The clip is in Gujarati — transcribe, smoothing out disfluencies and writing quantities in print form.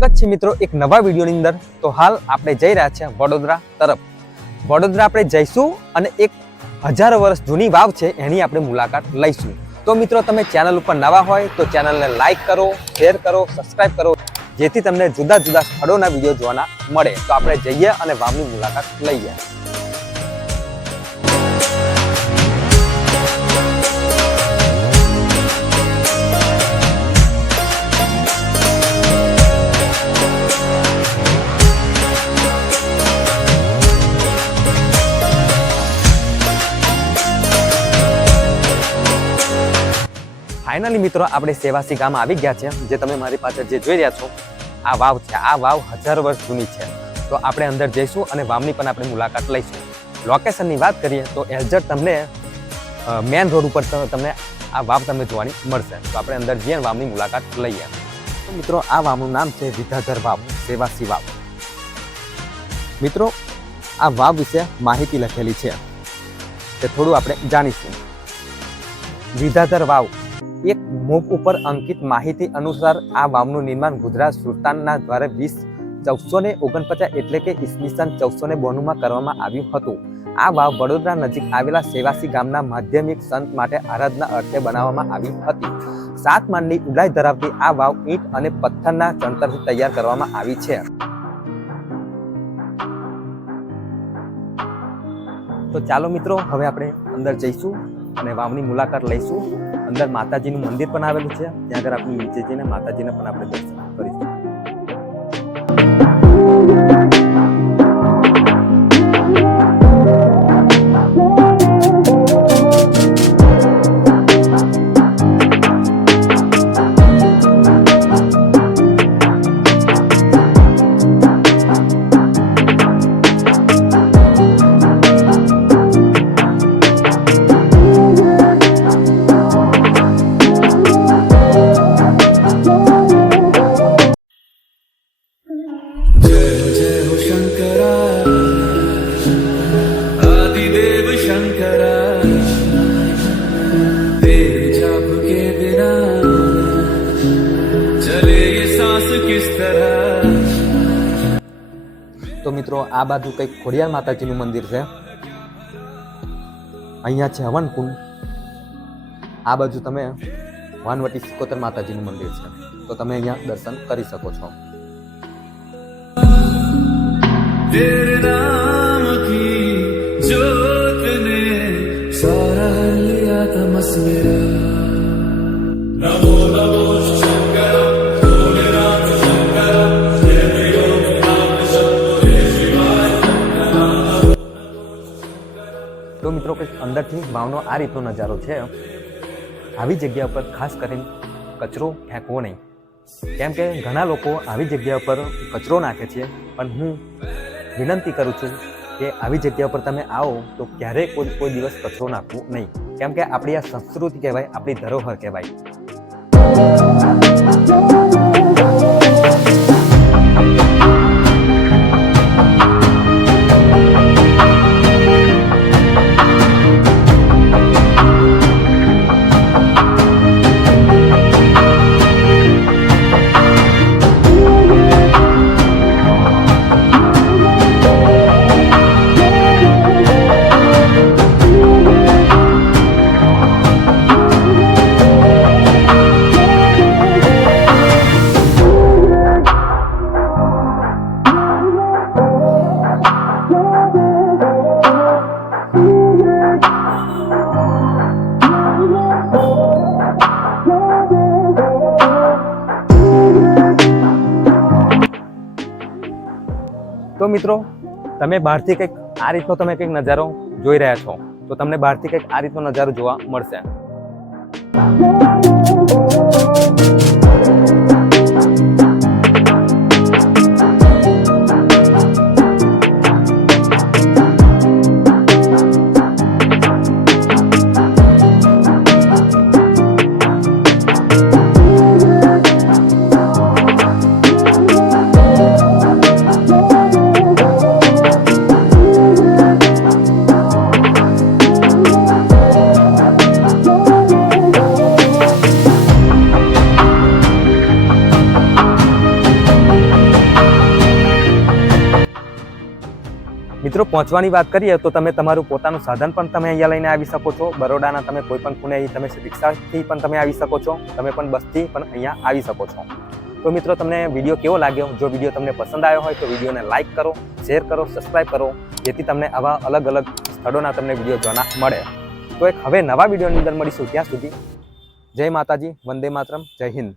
સ્વાગત છે મિત્રો એક નવા વિડીયોની અંદર। તો હાલ આપણે જઈ રહ્યા છે વડોદરા તરફ। વડોદરા આપણે જઈશું અને એક 1000 વર્ષ જૂની વાવ છે એની આપણે મુલાકાત લઈશું। તો મિત્રો તમે ચેનલ ઉપર નવા હોય તો ચેનલને લાઈક કરો, શેર કરો, સબસ્ક્રાઇબ કરો, જેથી તમને જુદા જુદા સ્થળોના વિડીયો જોવાના મળે। તો આપણે જઈએ અને વાવની મુલાકાત લઈએ। फाइनली मित्रों આપણે સેવાસી ગામ આવી ગયા છે। જે તમે મારી પાછળ જે જોઈ રહ્યા છો આ વાવ છે। આ વાવ 1000 વર્ષ જૂની છે। તો આપણે અંદર જઈશું અને વાવની પણ આપણે મુલાકાત લઈશું। લોકેશનની વાત કરીએ તો એક્ઝેક્ટ તમને મેન રોડ ઉપર તમને આ વાવ તમને જોવાની મળશે। તો આપણે અંદર જઈએ વાવની મુલાકાત લઈએ। તો મિત્રો આ વાવનું નામ છે વિદ્યાધર વાવ, સેવાસી વાવ। મિત્રો આ વાવ વિશે માહિતી લખેલી છે તે થોડું આપણે જાણીશું। વિદ્યાધર વાવ एक मोप ऊपर अंकित माहिती अनुसार आ वावનું निर्माण गुजरात સુલતાનના દ્વારા 1449 એટલે કે ઈસવીસન 1492 માં કરવામાં આવ્યું હતું। આ વાવ વડોદરા નજીક આવેલા સેવાસી ગામના માધ્યમિક સંત માટે આરાધના અર્થે બનાવવામાં આવી હતી। 7 માળની ઊંડાઈ ધરાવતી આ વાવ ઈંટ અને પથ્થરના ચણતરથી તૈયાર કરવામાં આવી છે। તો ચાલો મિત્રો હવે આપણે અંદર જઈશું અને વાવની મુલાકાત લઈશું। અંદર માતાજીનું મંદિર પણ આવેલું છે, ત્યાં આગળ આપણે નીચે જઈને માતાજીને પણ આપણે દર્શન કરીશું। तो मित्रों आ बाजू कई खोडियार माताजीનું મંદિર છે। અહીંયા છે હવનકુંડ। આ બાજુ તમે વાનવટી સિકોતર માતાજીનું મંદિર છે, તો તમે અહીંયા દર્શન કરી શકો છો। तेरे नाम की जोत ने सारा लिया तमस मेरा। नमो नमो शंकर भोलेनाथ शंकर जय देव नाम शंभो जय शिवाय। तो मित्रों के अंदर थी वावनो आ रीतनो नजारो छे। આવી જગ્યા પર ખાસ કરીને કચરો ફેંકવો નહીં, કેમ કે ઘણા લોકો આવી જગ્યા પર કચરો નાખે છે। પણ હું વિનંતી કરું છું કે આવી જગ્યા પર તમે આવો તો ક્યારેય કોઈ દિવસ કચરો નાખવો નહીં, કેમ કે આપણી આ સંસ્કૃતિ કહેવાય, આપણી ધરોહર કહેવાય। તો મિત્રો તમે બહારથી કંઈક આ રીતનો તમે કંઈક નજારો જોઈ રહ્યા છો, તો તમને બહારથી કંઈક આ રીતનો નજારો જોવા મળશે। મિત્રો પહોંચવાની વાત કરીએ તો તમે તમારું પોતાનું સાધન પણ તમે અહીંયા લઈને આવી શકો છો. બરોડાના તમે કોઈ પણ ખૂણે તમે રિક્ષાથી પણ તમે આવી શકો છો, તમે પણ બસથી પણ અહીંયા આવી શકો છો. તો મિત્રો તમને વિડીયો કેવો લાગ્યો? જો વિડીયો તમને પસંદ આવ્યો હોય તો વિડીયોને લાઇક કરો, શેર કરો, સબસ્ક્રાઈબ કરો, જેથી તમને આવા અલગ અલગ સ્થળોના તમને વિડીયો જોવા મળે. તો એક હવે નવા વિડીયોની અંદર મળીશું. ત્યાં સુધી જય માતાજી, વંદે માતરમ, જય હિન્દ.